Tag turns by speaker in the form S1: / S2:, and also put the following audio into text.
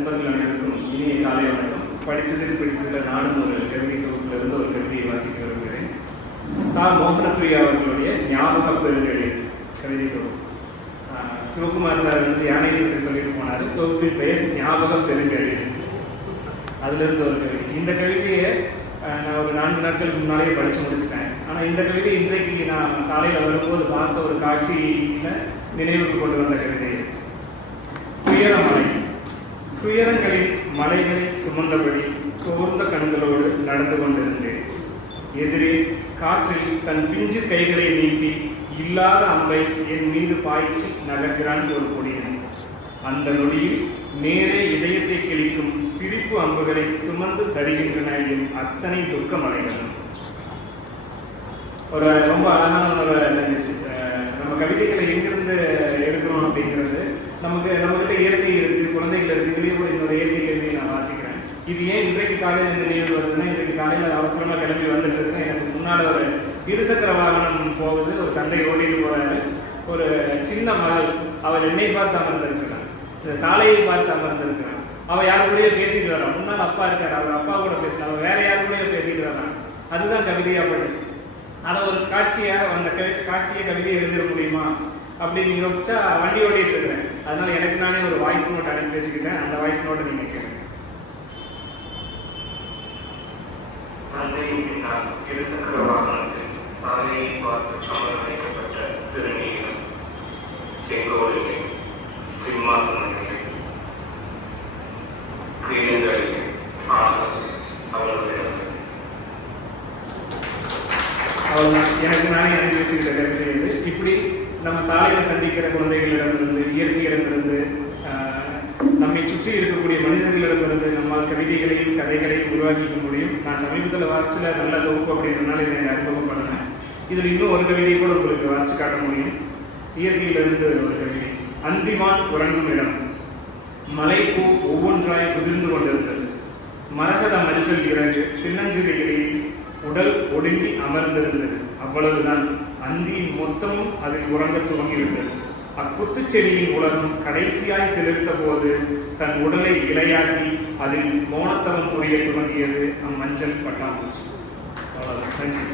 S1: நண்பர்கள் அனைவருக்கும் இனிய காலை வணக்கம். படித்ததில் பிடித்ததில் நானும் ஒரு கவிதை தொகுப்பிலிருந்து ஒரு கவிதையை வாசிக்க விரும்புகிறேன். சா மோகனப்பிரியா அவர்களுடைய ஞாபக பெருங்கடி கவிதை தொகுப்பு. ஆஹ் சிவகுமார் சார் வந்து யானை பற்றி சொல்லிட்டு போனார். தொகுப்பின் பெயர் ஞாபக பெருங்கடி. அதிலிருந்து ஒரு கவிதை. இந்த கவிதையை ஆஹ் நான் ஒரு நான்கு நாட்களுக்கு முன்னாலேயே படித்து முடிச்சிட்டேன். ஆனால் இந்த கவிதை இன்றைக்கு நான் சாலையில் வரும்போது பார்த்த ஒரு காட்சியில் நினைவுக்கு கொண்டு வந்த கவிதை துயரமலை. துயரங்களில் மலைகளை சுமந்தபடி சோர்ந்த கண்களோடு நடந்து கொண்டிருந்தேன். எதிரே காற்றில் தன் பிஞ்சு கைகளை நீட்டி இல்லாத அம்பை என் மீது பாய்ச்சி நகர்கிறான் ஒரு கொடியன். அந்த நொடியில் நேரே இதயத்தை கிழிக்கும் சிரிப்பு அம்புகளை சுமந்து சரிகின்றன என் அத்தனை துக்க மலைகளும் ஒரு ரொம்ப அழகான ஒரு நம்ம கவிதைகளை எங்கிருந்து எடுக்கிறோம் அப்படிங்கிறது நமக்கு நம்மகிட்ட இயற்கை இருக்கு குழந்தைகள் இருக்கு இதுலேயே கூட இன்னொரு இயற்கை கல்வியை நான் வாசிக்கிறேன். இது ஏன் இன்றைக்கு காலையில் இந்த நினைவு வருதுன்னா இன்றைக்கு காலையில் அவசரமா கிளம்பி வந்துட்டு இருக்கேன். எனக்கு முன்னால ஒரு இருசக்கர வாகனம் போகுது. ஒரு தந்தை ஓட்டிட்டு போறாரு. ஒரு சின்ன மகள் அவள் என்னை பார்த்து அமர்ந்திருக்கிறான் இந்த சாலையை பார்த்து அமர்ந்திருக்கிறான் அவள் யாரு கூடயோ பேசிட்டு வரான் முன்னால் அப்பா இருக்காரு. அவர் அப்பா கூட பேசினா அவள் வேற யாரு கூடயோ பேசிட்டு வரான் அதுதான் கவிதையா பட்டுச்சு அதை ஒரு காட்சியை அந்த காட்சியை கவிதை எழுதிட முடியுமா? அப்படின்னு யோசிச்சா வண்டி ஓட்டிட்டு இருக்கிறேன். அதனால எனக்கு நானே ஒரு வாய்ஸ் நோட் அனுப்பி வச்சுக்கிட்டேன். அந்த வாய்ஸ் நோட்டை நீங்க
S2: வாகனத்தில் சாலையை பார்த்து அமர வைக்கப்பட்ட சிறுநீர்கள் செங்கோலிலே சிம்மாசனங்களே கிரீடங்களிலே ஆக அவளுடைய
S1: எனக்கு நானே அனுப்பி வச்சுக்கிட்ட கவிதை இது. இப்படி நம்ம சாலையில் சந்திக்கிற குழந்தைகளிடமிருந்து இயற்கையிடமிருந்து நம்மை சுற்றி இருக்கக்கூடிய மனிதர்களிடமிருந்து நம்மால் கவிதைகளையும் கதைகளையும் உருவாக்கிக்க முடியும். நான் சமீபத்தில் வாசிச்சில் நல்ல தொகுப்பு அப்படின்றனால இதை அனுபவம் அறிமுகம் இதில் இன்னும் ஒரு கவிதையை கூட உங்களுக்கு வாசிச்சு காட்ட முடியும். இயற்கையிலிருந்து ஒரு கவிதை. அந்திமான் உறங்கும் இடம். மலைப்பூ ஒவ்வொன்றாய் குதிர்ந்து கொண்டிருந்தது. மரகத மஞ்சள் இறங்கு சின்னஞ்சிறுகளில் உடல் ஒடுங்கி அமர்ந்திருந்தது. அவ்வளவுதான். அந்தியின் மொத்தமும் அதில் உறங்க துவங்கிவிட்டது. அக்குத்துச்செடியின் உலகம் கடைசியாய் செலுத்த போது தன் உடலை இலையாக்கி அதில் மோனத்தவம் புரிய துவங்கியது அம்மஞ்சள் பட்டாம்பூச்சி. அவ்வளவுதான். நன்றி